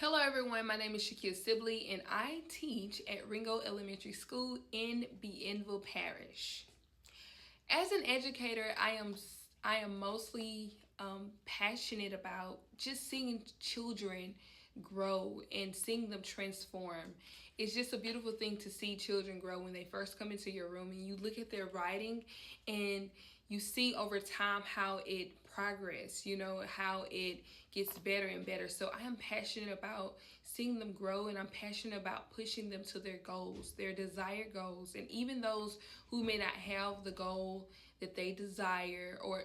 Hello everyone, my name is Christine Sibley and I teach at Ringgold Elementary School in Bienville Parish. As an educator, I am mostly passionate about just seeing children grow and seeing them transform. It's just a beautiful thing to see children grow when they first come into your room and you look at their writing and you see over time how it progress, how it gets better and better. So I am passionate about seeing them grow, and I'm passionate about pushing them to their goals, their desired goals. And even those who may not have the goal that they desire, or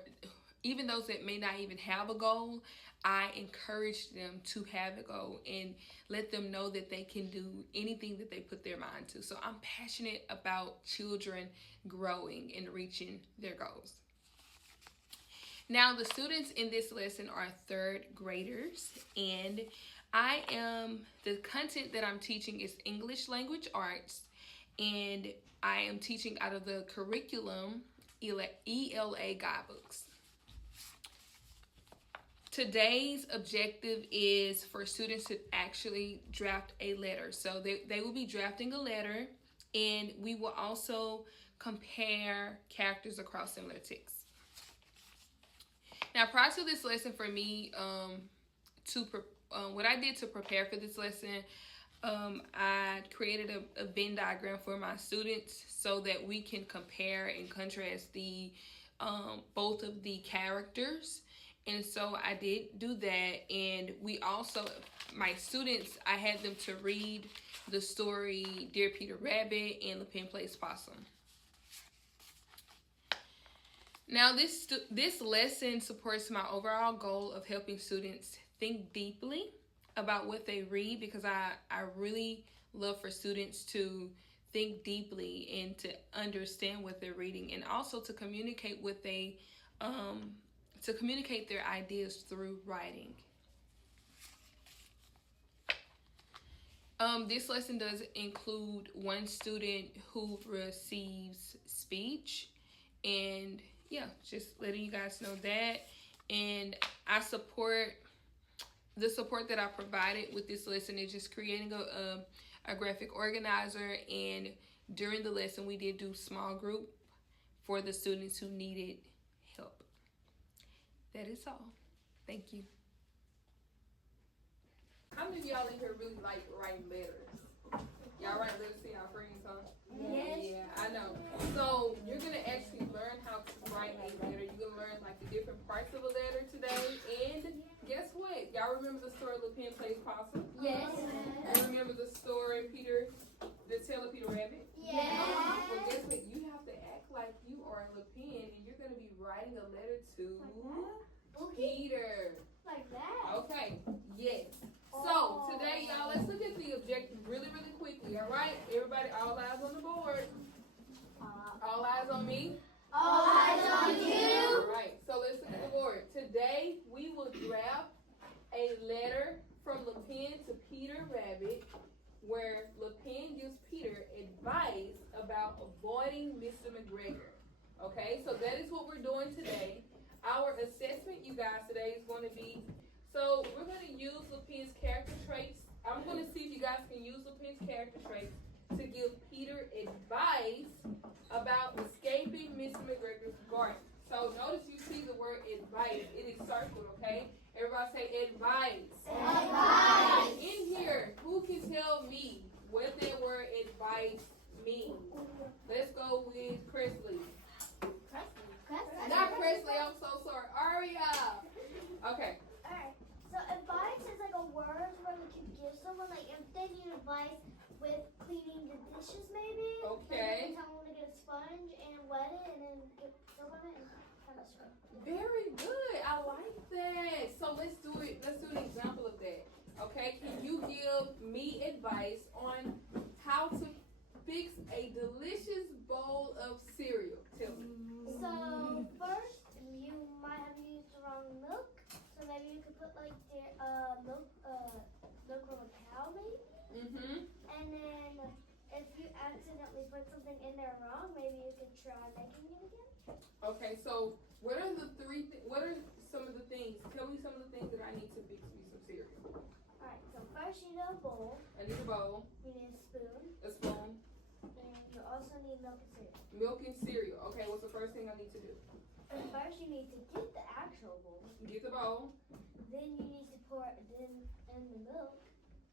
even those that may not even have a goal, I encourage them to have a goal and let them know that they can do anything that they put their mind to. So I'm passionate about children growing and reaching their goals. Now, the students in this lesson are third graders, and the content that I'm teaching is English language arts, and I am teaching out of the curriculum ELA guidebooks. Today's objective is for students to actually draft a letter. So they will be drafting a letter, and we will also compare characters across similar texts. Now, prior to this lesson, for me, what I did to prepare for this lesson, I created a Venn diagram for my students so that we can compare and contrast the both of the characters. And so I did do that, and we also, my students, I had them to read the story Dear Peter Rabbit and Le Pen Plays Possum. Now, this lesson supports my overall goal of helping students think deeply about what they read, because I really love for students to think deeply and to understand what they're reading, and also to communicate what they to communicate their ideas through writing. This lesson does include one student who receives speech, and yeah, just letting you guys know that. And the support that I provided with this lesson is just creating a graphic organizer, and during the lesson we did do small group for the students who needed help. That is all. Thank you. How many of y'all in here really like writing letters? Y'all write letters to y'all friends, huh? Yes. Yeah, I know. So you're gonna actually learn how to write a letter. You're gonna learn like the different parts of a letter today. And guess what? Y'all remember the story Le Pen Plays Possum? Yes. You remember the story the Tale of Peter Rabbit? Yes. Well, guess what? You have to act like you are Le Pen, and you're gonna be writing a letter to Peter. Like that? Okay. Yes. So today, y'all, let's look at the objective really, really quickly. All right, everybody, all eyes on the board. All eyes on me. All eyes on you. All right, so let's look at the board. Today, we will draft a letter from Le Pen to Peter Rabbit, where Le Pen gives Peter advice about avoiding Mr. McGregor. Okay, so that is what we're doing today. Our assessment, you guys, today is going to be, so we're going to use Le Pen's character traits. I'm going to see if you guys can use Le Pen's character traits to give Peter advice about escaping Mr. McGregor's garden. So notice you see the word advice. It is circled, okay? Everybody say advice. Advice. In here, who can tell me what that word advice means? Let's go with Presley. Not Presley, I'm so sorry. Aria. Okay. Alright, so advice is like a word where we can give someone, like if they need advice with cleaning the dishes maybe. Okay. Like someone to get a sponge and wet it and then get soap on it and kind of scrub. Very good. I like that. So let's do it. Let's do an example of that. Okay. Can you give me advice on how to fix a delicious bowl of cereal? Tell me. So first, you might have used the wrong milk. So maybe you could put like milk from a cow maybe. And then if you accidentally put something in there wrong, maybe you could try making it again. Okay, so what are some of the things? Tell me some of the things that I need to fix me some cereal. Alright, so first I need a bowl. You need a spoon. A spoon. And you also need milk and cereal. Milk and cereal. Okay, what's the first thing I need to do? First, you need to get the actual bowl. Get the bowl. Then you need to pour it in the milk.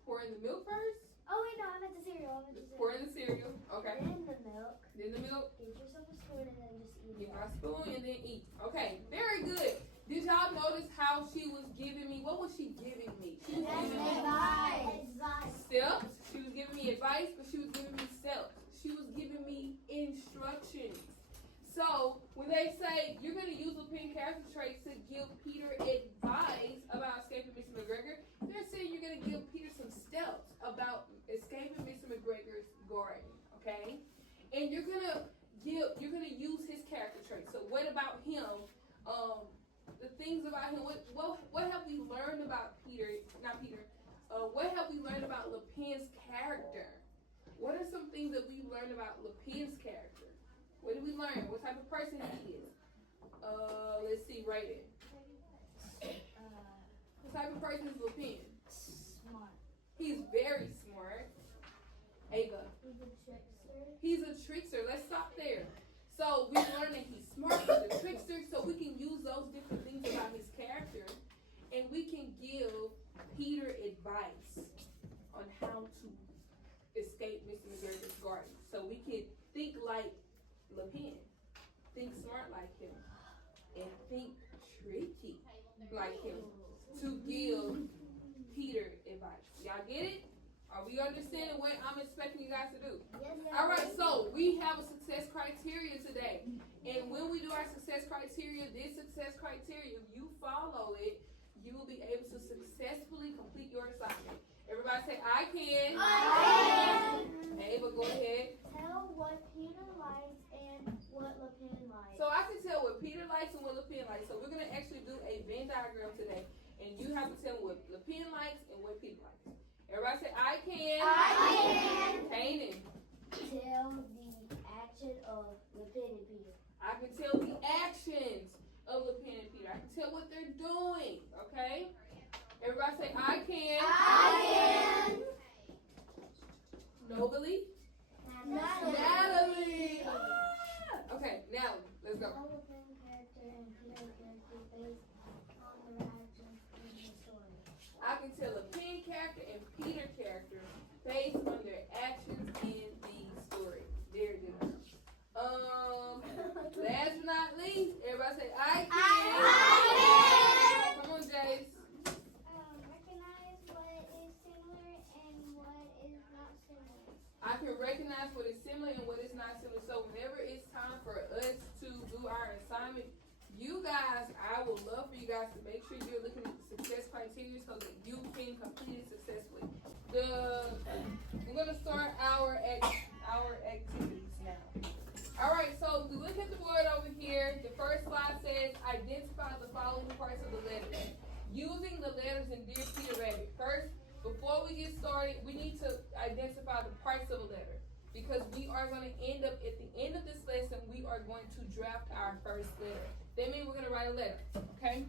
Pour in the milk first. Oh wait, no, I meant the cereal. Pour in the cereal. Okay. Then the milk. Then the milk. Get yourself a spoon and then just eat Get it. my spoon and then eat. Okay, very good. Did y'all notice how she was giving me? What was she giving me? She was giving me steps. She was giving me advice, but she was giving me steps. She was giving me instructions. So when they say you're going to use Lapine character traits to give Peter advice about escaping Mr. McGregor, they're saying you're going to give Peter some steps about escaping Mr. McGregor's garden, okay? And you're going to use his character traits. So what about him? The things about him. What have we learned about Peter? Not Peter. What have we learned about Lapine's character? What are some things that we've learned about Lapine's character? What did we learn? What type of person he is? Let's see, right there. What type of person is Lapine? Smart. He's very smart. Ava. He's a trickster. He's a trickster. Let's stop there. So we learned that he's smart, he's a trickster, so we can use those different things about his character, and we can give Peter advice on how to escape Mr. McGregor's garden. So we can think like Lapine, think smart like him, and think tricky like him to give Peter advice. Y'all get it? Are we understanding what I'm expecting you guys to do? Yes, All right, so we have a success criteria today. And when we do our success criteria, this success criteria, if you follow it, you will be able to successfully complete your assignment. Everybody say, I can. I can. Ava, go ahead. Tell what Peter likes and what Lapine likes. So I can tell what Peter likes and what Lapine likes. So we're going to actually do a Venn diagram today. And you have to tell me what Lapine likes and what Peter likes. Everybody say, I can. I can. Kanan. Tell the action of Lapine and Peter. I can tell the actions of Lapine and Peter. I can tell what they're doing. Okay? Everybody say, I can. I can. Nobly. Natalie. Ah! Okay, now let's go. Tell Lapine character and Peter character based on their actions in the story. I can tell a Lapine character and Peter character based on their actions in the story. Very good. Last but not least, everybody say, I can. I Come on, Jace. Recognize what is similar and what is not similar. I can recognize what is similar and what is not similar. So whenever it's time for us to do our assignment, you guys, I would love for you guys to make sure you're looking at the success criteria so that you can complete it successfully. We're going to start our activities now. All right, so we look at the board over here. The first slide says, identify the following parts of the letter. Using the letters in Dear Peter Rabbit. First, before we get started, we need to identify the parts of a letter. Because we are going to end up, at the end of this lesson, we are going to draft our first letter. That means we're going to write a letter, okay?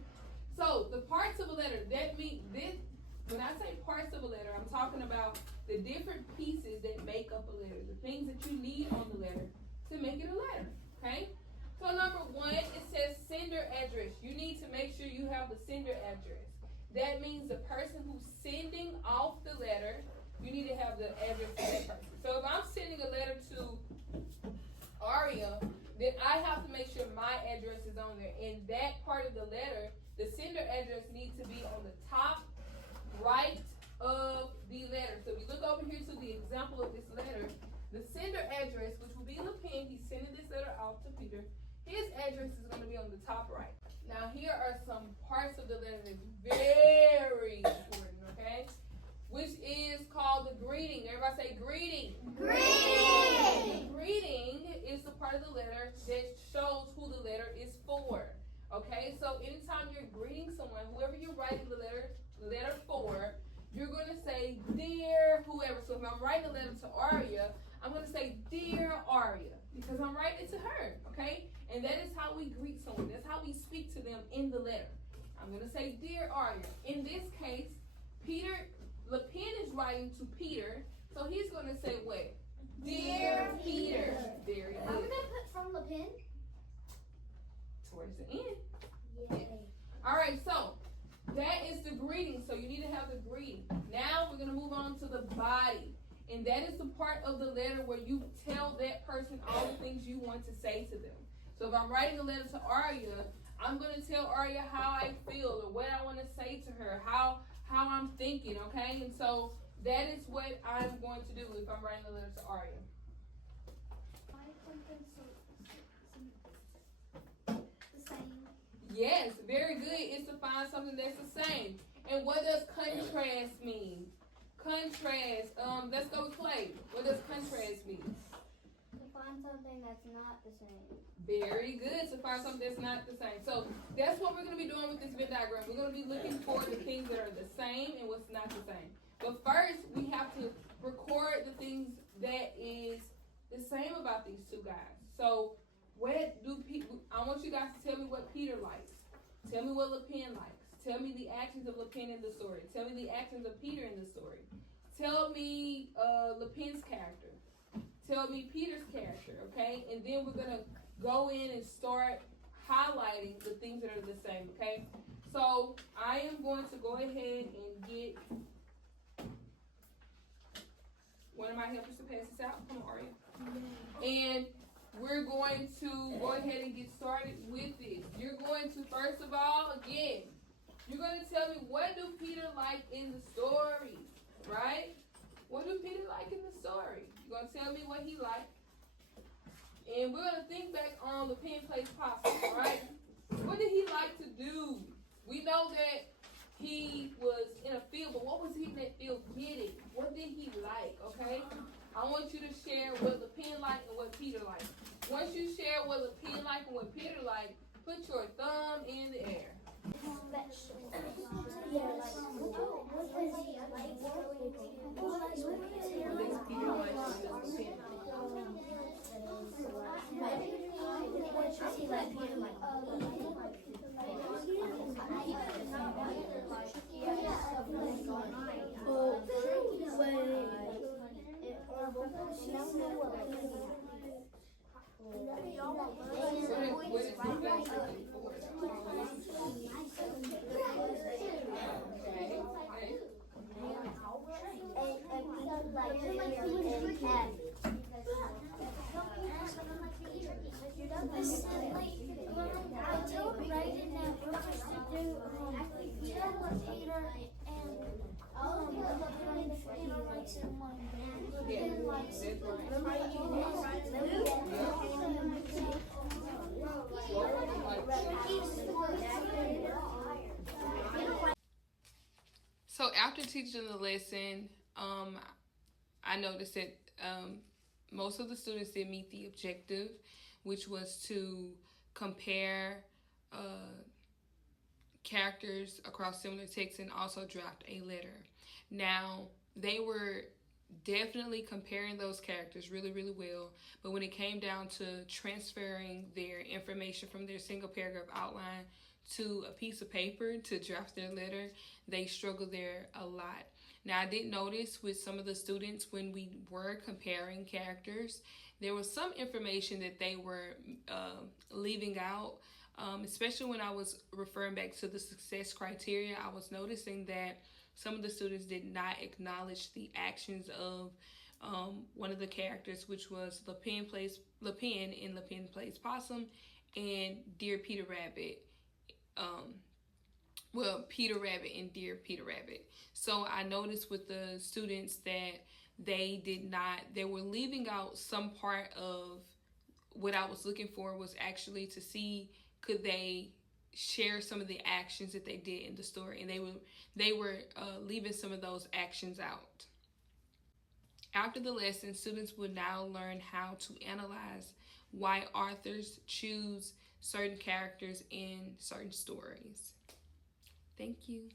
So, the parts of a letter, that means this, when I say parts of a letter, I'm talking about the different pieces that make up a letter, the things that you need on the letter to make it a letter, okay? So, number one, it says sender address. You need to make sure you have the sender address. That means the person who's sending off the letter, you need to have the address of that person. So, if I'm sending a letter to Aria, then I have to make sure my address is on there. And that part of the letter, the sender address needs to be on the top right of the letter. So if you look over here to the example of this letter, the sender address, which will be Lapine, he's sending this letter out to Peter, his address is going to be on the top right. Now here are some parts of the letter that's very important, okay? Which is called the greeting. Everybody say greeting. Greeting. Greeting is the part of the letter that shows who the letter is for. Okay, so anytime you're greeting someone, whoever you're writing the letter for, you're going to say dear whoever. So if I'm writing a letter to Aria, I'm going to say dear Aria because I'm writing it to her. Okay, and that is how we greet someone. That's how we speak to them in the letter. I'm going to say dear Aria. In this case, Lapine is writing to Peter, to say what? Dear Peter. Very I'm good. gonna put from the pen. Towards the end. Yay. All right, so that is the greeting. So you need to have the greeting. Now we're going to move on to the body. And that is the part of the letter where you tell that person all the things you want to say to them. So if I'm writing a letter to Aria, I'm going to tell Aria how I feel or what I want to say to her, how I'm thinking, okay? And so that is what I'm going to do if I'm writing a letter to Aria. The same. Yes, very good. It's to find something that's the same. And what does contrast mean? Contrast. Let's go with Clay. What does contrast mean? To find something that's not the same. Very good. To find something that's not the same. So that's what we're going to be doing with this Venn diagram. We're going to be looking for the things that are the same and what's not the same. But first, we have to record the things that is the same about these two guys. So what do people? I want you guys to tell me what Peter likes. Tell me what LePen likes. Tell me the actions of LePen in the story. Tell me the actions of Peter in the story. Tell me LePen's character. Tell me Peter's character, okay? And then we're going to go in and start highlighting the things that are the same, okay? So I am going to go ahead and get one of my helpers to pass this out. Come on, Aria. And we're going to go ahead and get started with this. You're going to, first of all, again, you're going to tell me what do Peter like in the story, right? What do Peter like in the story? You're going to tell me what he liked. And we're going to think back on the pen place possum, right? What did he like to do? We know that he was in a field, but what was he in that field getting? What did he like, okay? I want you to share what the pen liked and what Peter liked. Once you share what the pen liked and what Peter liked, put your thumb in the air. So after teaching the lesson, I noticed that most of the students did meet the objective, which was to compare characters across similar texts and also draft a letter. Now, they were definitely comparing those characters really, really well, but when it came down to transferring their information from their single paragraph outline to a piece of paper to draft their letter, they struggled there a lot. Now, I did notice with some of the students when we were comparing characters, there was some information that they were leaving out, especially when I was referring back to the success criteria. I was noticing that some of the students did not acknowledge the actions of one of the characters, which was LePen in LePen Plays Possum and Dear Peter Rabbit. Peter Rabbit and Dear Peter Rabbit. So I noticed with the students that they were leaving out some part of what I was looking for, was actually to see could they share some of the actions that they did in the story, and they were leaving some of those actions out. After the lesson, students would now learn how to analyze why authors choose certain characters in certain stories. Thank you.